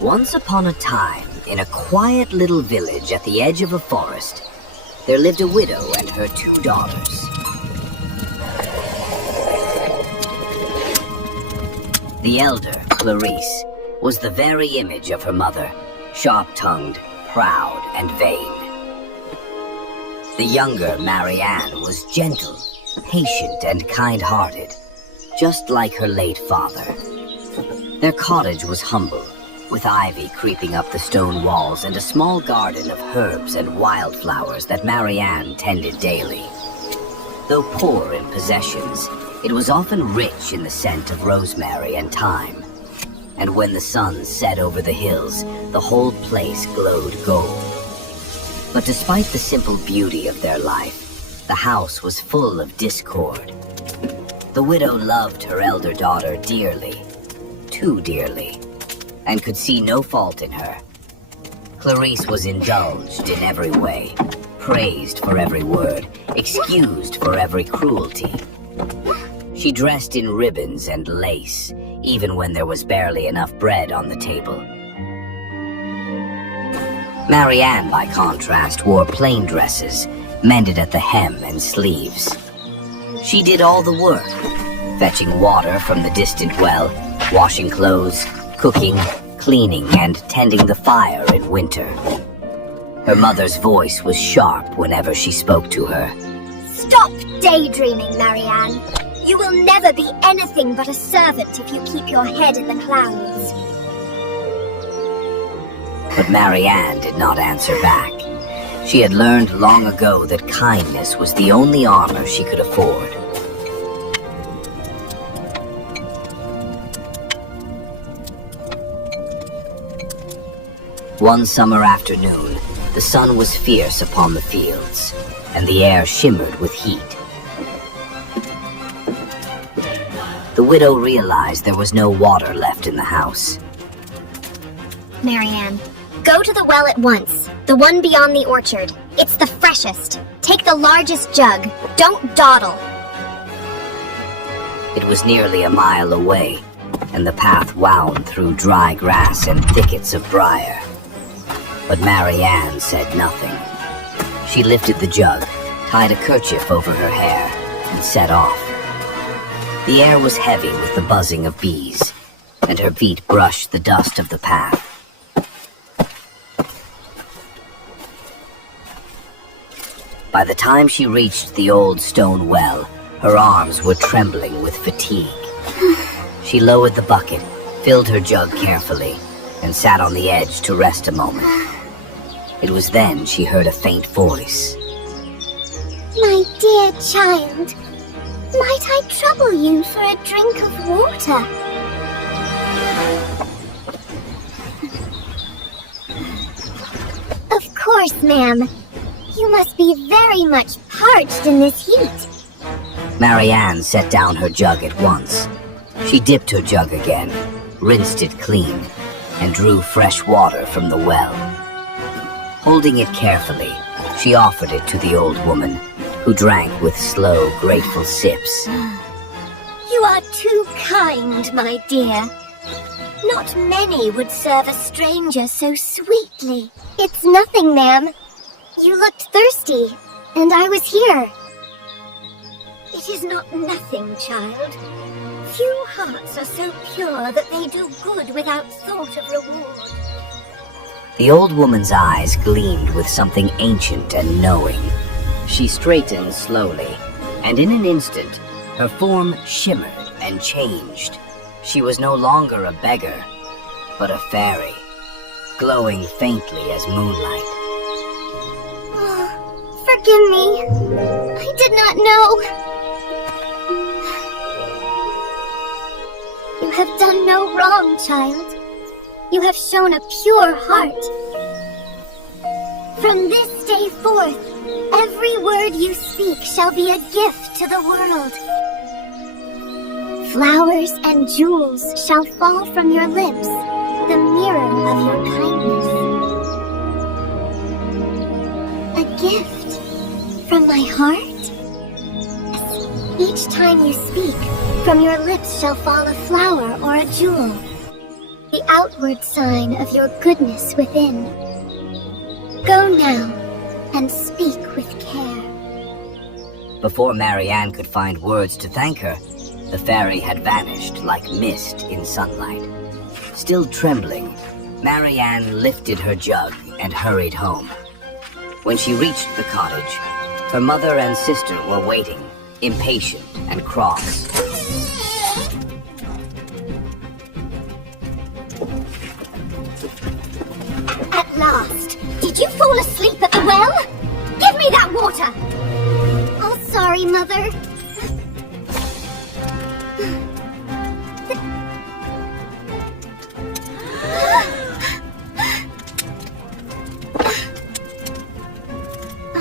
Once upon a time, in a quiet little village at the edge of a forest, there lived a widow and her 2 daughters. The elder, Clarice, was the very image of her mother, sharp-tongued, proud, and vain. The younger, Marianne, was gentle, patient, and kind-hearted, just like her late father. Their cottage was humble, with ivy creeping up the stone walls and a small garden of herbs and wildflowers that Marianne tended daily. Though poor in possessions, it was often rich in the scent of rosemary and thyme. And when the sun set over the hills, the whole place glowed gold. But despite the simple beauty of their life, the house was full of discord. The widow loved her elder daughter dearly, too dearly, and could see no fault in her. Clarice was indulged in every way, praised for every word, excused for every cruelty. She dressed in ribbons and lace, even when there was barely enough bread on the table. Marianne, by contrast, wore plain dresses, mended at the hem and sleeves. She did all the work, fetching water from the distant well, washing clothes, cooking, cleaning, and tending the fire in winter. Her mother's voice was sharp whenever she spoke to her. Stop daydreaming, Marianne. You will never be anything but a servant if you keep your head in the clouds. But Marianne did not answer back. She had learned long ago that kindness was the only armor she could afford. One summer afternoon, the sun was fierce upon the fields, and the air shimmered with heat. The widow realized there was no water left in the house. Marianne, go to the well at once. The one beyond the orchard. It's the freshest. Take the largest jug. Don't dawdle. It was nearly a mile away, and the path wound through dry grass and thickets of briar. But Marianne said nothing. She lifted the jug, tied a kerchief over her hair, and set off. The air was heavy with the buzzing of bees, and her feet brushed the dust of the path. By the time she reached the old stone well, her arms were trembling with fatigue. She lowered the bucket, filled her jug carefully, and sat on the edge to rest a moment. It was then she heard a faint voice. My dear child, might I trouble you for a drink of water? Of course, ma'am. You must be very much parched in this heat. Marianne set down her jug at once. She dipped her jug again, rinsed it clean, and drew fresh water from the well. Holding it carefully, she offered it to the old woman, who drank with slow, grateful sips. You are too kind, my dear. Not many would serve a stranger so sweetly. It's nothing, ma'am. You looked thirsty, and I was here. It is not nothing, child. Few hearts are so pure that they do good without thought of reward. The old woman's eyes gleamed with something ancient and knowing. She straightened slowly, and in an instant, her form shimmered and changed. She was no longer a beggar, but a fairy, glowing faintly as moonlight. Forgive me. I did not know. You have done no wrong, child. You have shown a pure heart. From this day forth, every word you speak shall be a gift to the world. Flowers and jewels shall fall from your lips, the mirror of your kindness. A gift from my heart? Each time you speak, from your lips shall fall a flower or a jewel. the outward sign of your goodness within. Go now, and speak with care. Before Marianne could find words to thank her, the fairy had vanished like mist in sunlight. Still trembling, Marianne lifted her jug and hurried home. When she reached the cottage, her mother and sister were waiting, impatient and cross. At last! Did you fall asleep at the well? Give me that water! Oh, sorry, Mother.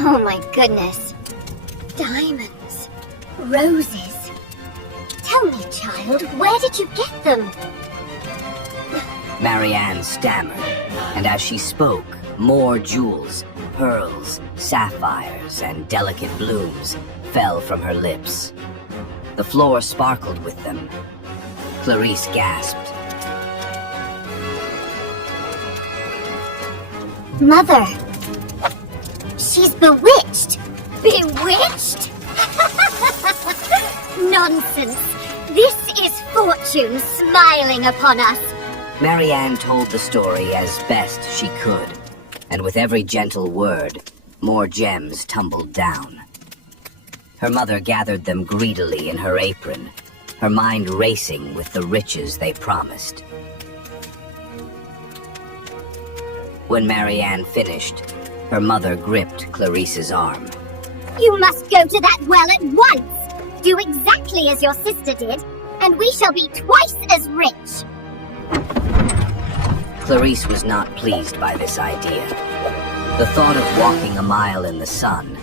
Oh my goodness. Diamonds. Roses. Tell me, child, where did you get them? Marianne stammered, and as she spoke, more jewels, pearls, sapphires, and delicate blooms fell from her lips. The floor sparkled with them. Clarice gasped. Mother! She's bewitched! Bewitched? Nonsense! This is fortune smiling upon us! Marianne told the story as best she could, and with every gentle word, more gems tumbled down. Her mother gathered them greedily in her apron, her mind racing with the riches they promised. When Marianne finished, her mother gripped Clarice's arm. You must go to that well at once! Do exactly as your sister did, and we shall be twice as rich! Clarice was not pleased by this idea. The thought of walking a mile in the sun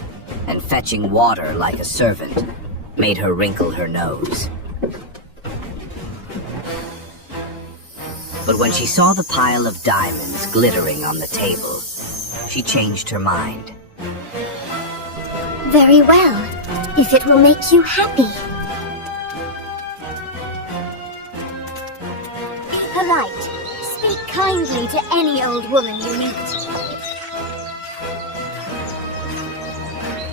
and fetching water like a servant made her wrinkle her nose. But when she saw the pile of diamonds glittering on the table, she changed her mind. Very well, if it will make you happy. Be polite. Speak kindly to any old woman you meet.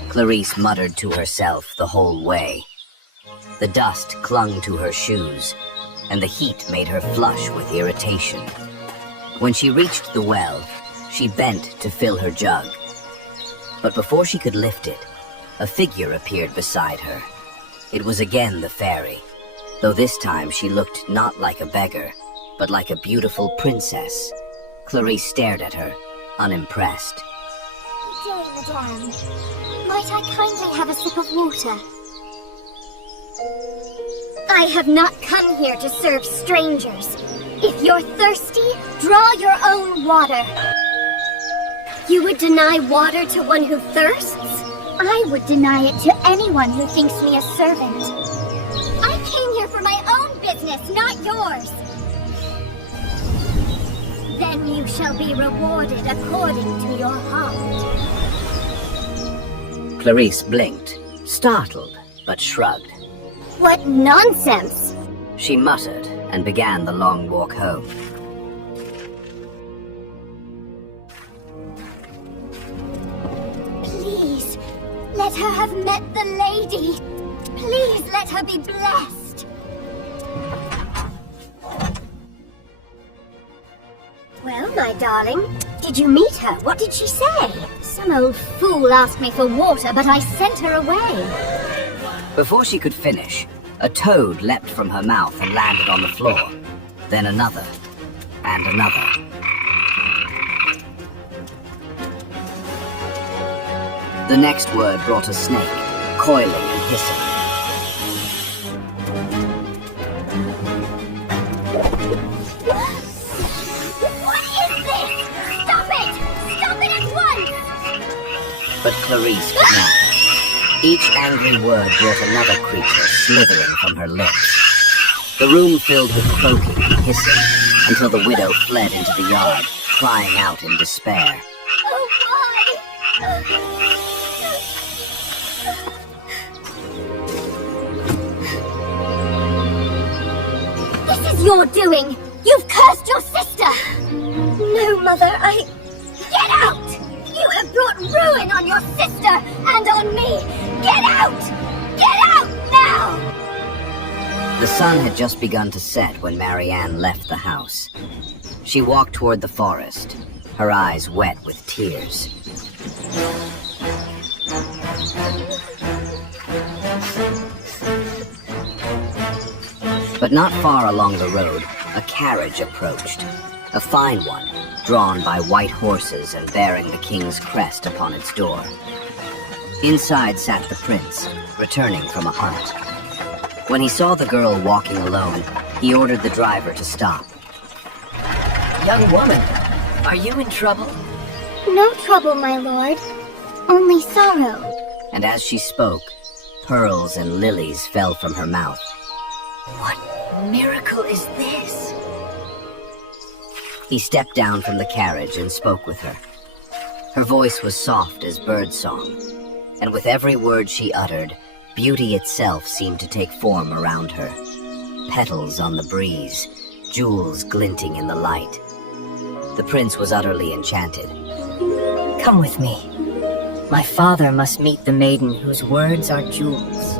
Clarice muttered to herself the whole way. The dust clung to her shoes, and the heat made her flush with irritation. When she reached the well, she bent to fill her jug. But before she could lift it, a figure appeared beside her. It was again the fairy, though this time she looked not like a beggar, but like a beautiful princess. Clarice stared at her, unimpressed. Good day, madame. Might I kindly have a sip of water? I have not come here to serve strangers. If you're thirsty, draw your own water. You would deny water to one who thirsts? I would deny it to anyone who thinks me a servant. I came here for my own business, not yours. Then you shall be rewarded according to your heart. Clarice blinked, startled, but shrugged. What nonsense! She muttered and began the long walk home. Please, let her have met the lady. Please let her be blessed. Well, my darling, did you meet her? What did she say? Some old fool asked me for water, but I sent her away. Before she could finish, a toad leapt from her mouth and landed on the floor. Then another, and another. The next word brought a snake, coiling and hissing. What is this? Stop it! Stop it at once! But Clarice could not. Each angry word brought another creature slithering from her lips. The room filled with croaking and hissing until the widow fled into the yard, crying out in despair. Oh, why? This is your doing! You've cursed your sister! No, Mother, Get out! You have brought ruin on your sister and on me! Get out! Get out now! The sun had just begun to set when Marianne left the house. She walked toward the forest, her eyes wet with tears. But not far along the road, a carriage approached. A fine one, drawn by white horses and bearing the king's crest upon its door. Inside sat the prince, returning from a hunt. When he saw the girl walking alone, he ordered the driver to stop. Young woman, are you in trouble? No trouble, my lord. Only sorrow. And as she spoke, pearls and lilies fell from her mouth. What miracle is this? He stepped down from the carriage and spoke with her. Her voice was soft as birdsong, and with every word she uttered, beauty itself seemed to take form around her. Petals on the breeze, jewels glinting in the light. The prince was utterly enchanted. Come with me. My father must meet the maiden whose words are jewels.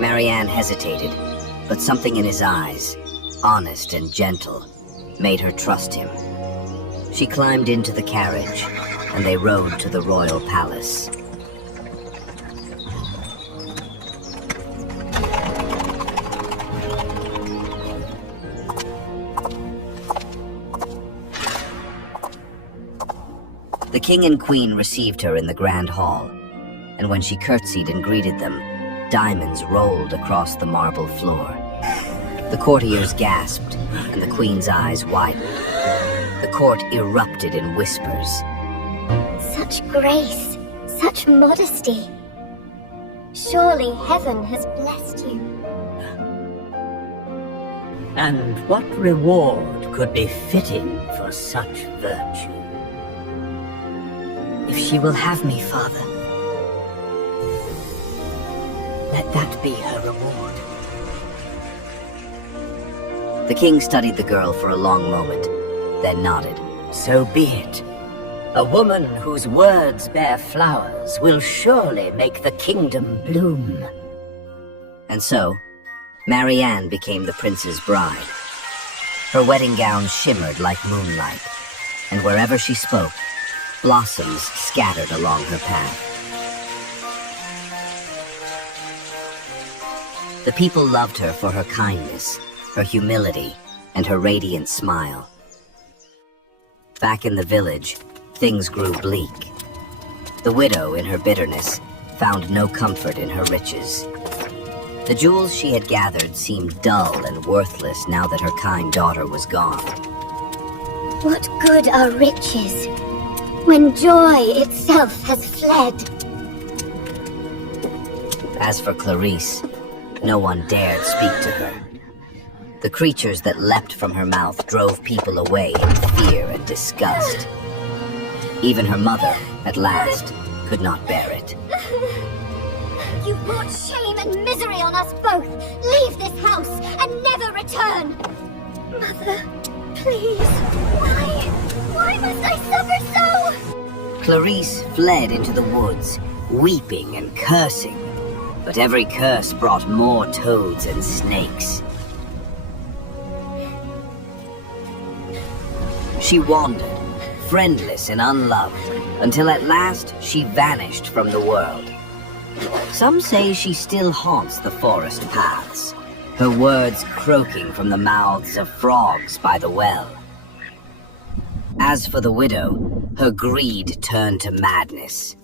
Marianne hesitated, but something in his eyes, honest and gentle, made her trust him. She climbed into the carriage, and they rode to the royal palace. The king and queen received her in the grand hall, and when she curtsied and greeted them, diamonds rolled across the marble floor. The courtiers gasped, and the queen's eyes widened. The court erupted in whispers. Such grace, such modesty. Surely heaven has blessed you. And what reward could be fitting for such virtue? If she will have me, father, let that be her reward. The king studied the girl for a long moment, then nodded. So be it. A woman whose words bear flowers will surely make the kingdom bloom. And so, Marianne became the prince's bride. Her wedding gown shimmered like moonlight, and wherever she spoke, blossoms scattered along her path. The people loved her for her kindness, her humility, and her radiant smile. Back in the village, things grew bleak. The widow, in her bitterness, found no comfort in her riches. The jewels she had gathered seemed dull and worthless now that her kind daughter was gone. What good are riches when joy itself has fled? As for Clarice, no one dared speak to her. The creatures that leapt from her mouth drove people away in fear and disgust. Even her mother, at last, could not bear it. You've brought shame and misery on us both. Leave this house and never return. Mother, please. Why must I suffer so? Clarice fled into the woods, weeping and cursing. But every curse brought more toads and snakes. She wandered, friendless and unloved, until at last she vanished from the world. Some say she still haunts the forest paths, her words croaking from the mouths of frogs by the well. As for the widow, her greed turned to madness.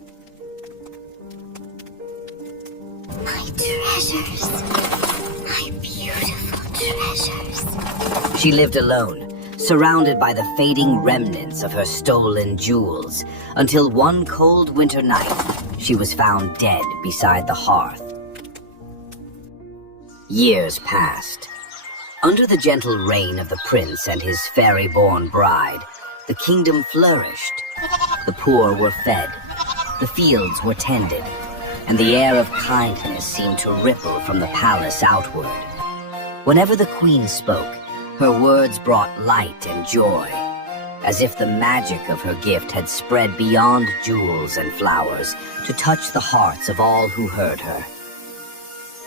My treasures. My beautiful treasures. She lived alone, surrounded by the fading remnants of her stolen jewels, until one cold winter night, she was found dead beside the hearth. Years passed. Under the gentle reign of the prince and his fairy-born bride, the kingdom flourished. The poor were fed, the fields were tended, and the air of kindness seemed to ripple from the palace outward. Whenever the queen spoke, her words brought light and joy, as if the magic of her gift had spread beyond jewels and flowers to touch the hearts of all who heard her.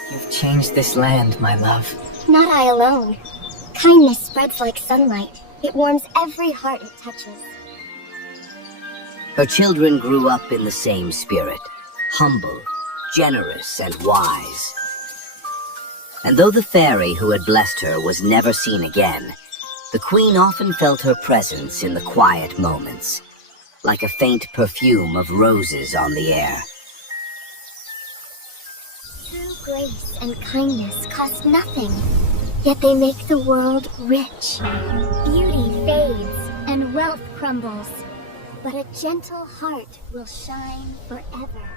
You've changed this land, my love. Not I alone. Kindness spreads like sunlight. It warms every heart it touches. Her children grew up in the same spirit, humble, generous, and wise. And though the fairy who had blessed her was never seen again, the queen often felt her presence in the quiet moments, like a faint perfume of roses on the air. True grace and kindness cost nothing, yet they make the world rich. Beauty fades and wealth crumbles, but a gentle heart will shine forever.